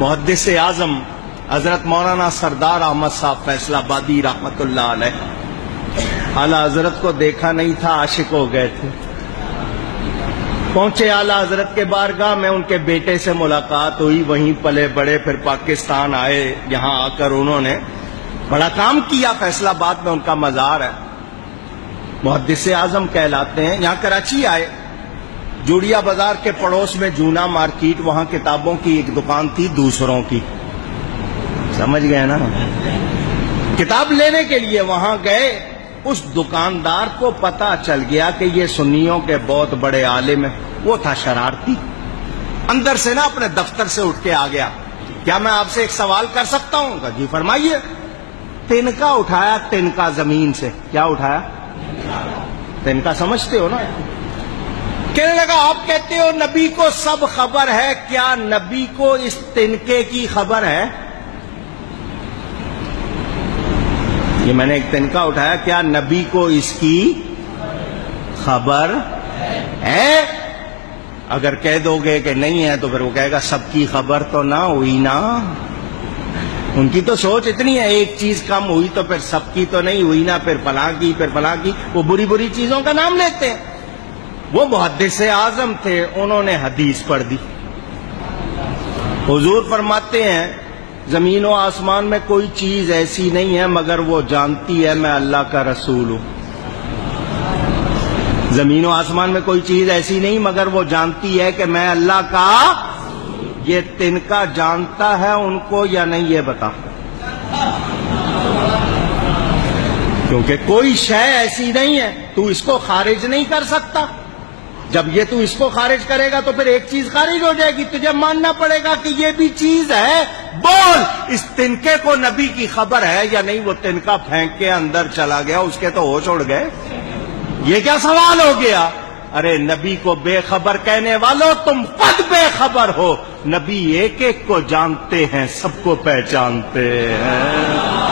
محدث اعظم حضرت مولانا سردار احمد صاحب فیصل آبادی رحمت اللہ علیہ اعلیٰ حضرت کو دیکھا نہیں تھا، عاشق ہو گئے تھے. پہنچے اعلیٰ حضرت کے بارگاہ میں، ان کے بیٹے سے ملاقات ہوئی، وہیں پلے بڑے، پھر پاکستان آئے. یہاں آ کر انہوں نے بڑا کام کیا. فیصل آباد میں ان کا مزار ہے، محدث اعظم کہلاتے ہیں. یہاں کراچی آئے، جوڑیا بازار کے پڑوس میں جونا مارکیٹ، وہاں کتابوں کی ایک دکان تھی دوسروں کی، سمجھ گئے نا. کتاب لینے کے لیے وہاں گئے. اس دکاندار کو پتا چل گیا کہ یہ سنیوں کے بہت بڑے عالم ہیں. وہ تھا شرارتی، اندر سے نا اپنے دفتر سے اٹھ کے آ گیا. کیا میں آپ سے ایک سوال کر سکتا ہوں؟ جی فرمائیے. تنکا اٹھایا، تنکا زمین سے. کیا اٹھایا؟ تنکا سمجھتے ہو نا. کہنے لگا آپ کہتے ہو نبی کو سب خبر ہے، کیا نبی کو اس تنکے کی خبر ہے؟ یہ میں نے ایک تنکا اٹھایا، کیا نبی کو اس کی خبر ہے؟ اگر کہہ دو گے کہ نہیں ہے تو پھر وہ کہے گا سب کی خبر تو نہ ہوئی نا. ان کی تو سوچ اتنی ہے، ایک چیز کم ہوئی تو پھر سب کی تو نہیں ہوئی نا، پھر فلاں کی، پھر فلاں کی. وہ بری بری چیزوں کا نام لیتے ہیں. وہ محدث اعظم تھے، انہوں نے حدیث پڑھ دی. حضور فرماتے ہیں زمین و آسمان میں کوئی چیز ایسی نہیں ہے مگر وہ جانتی ہے میں اللہ کا رسول ہوں. زمین و آسمان میں کوئی چیز ایسی نہیں مگر وہ جانتی ہے کہ میں اللہ کا. یہ تنکا جانتا ہے ان کو یا نہیں یہ بتا، کیونکہ کوئی شے ایسی نہیں ہے، تو اس کو خارج نہیں کر سکتا. جب یہ تو اس کو خارج کرے گا تو پھر ایک چیز خارج ہو جائے گی. تجھے ماننا پڑے گا کہ یہ بھی چیز ہے. بول، اس تنکے کو نبی کی خبر ہے یا نہیں؟ وہ تنکا پھینک کے اندر چلا گیا، اس کے تو ہوش اڑ گئے. یہ کیا سوال ہو گیا؟ ارے نبی کو بے خبر کہنے والوں، تم خود بے خبر ہو. نبی ایک ایک کو جانتے ہیں، سب کو پہچانتے ہیں.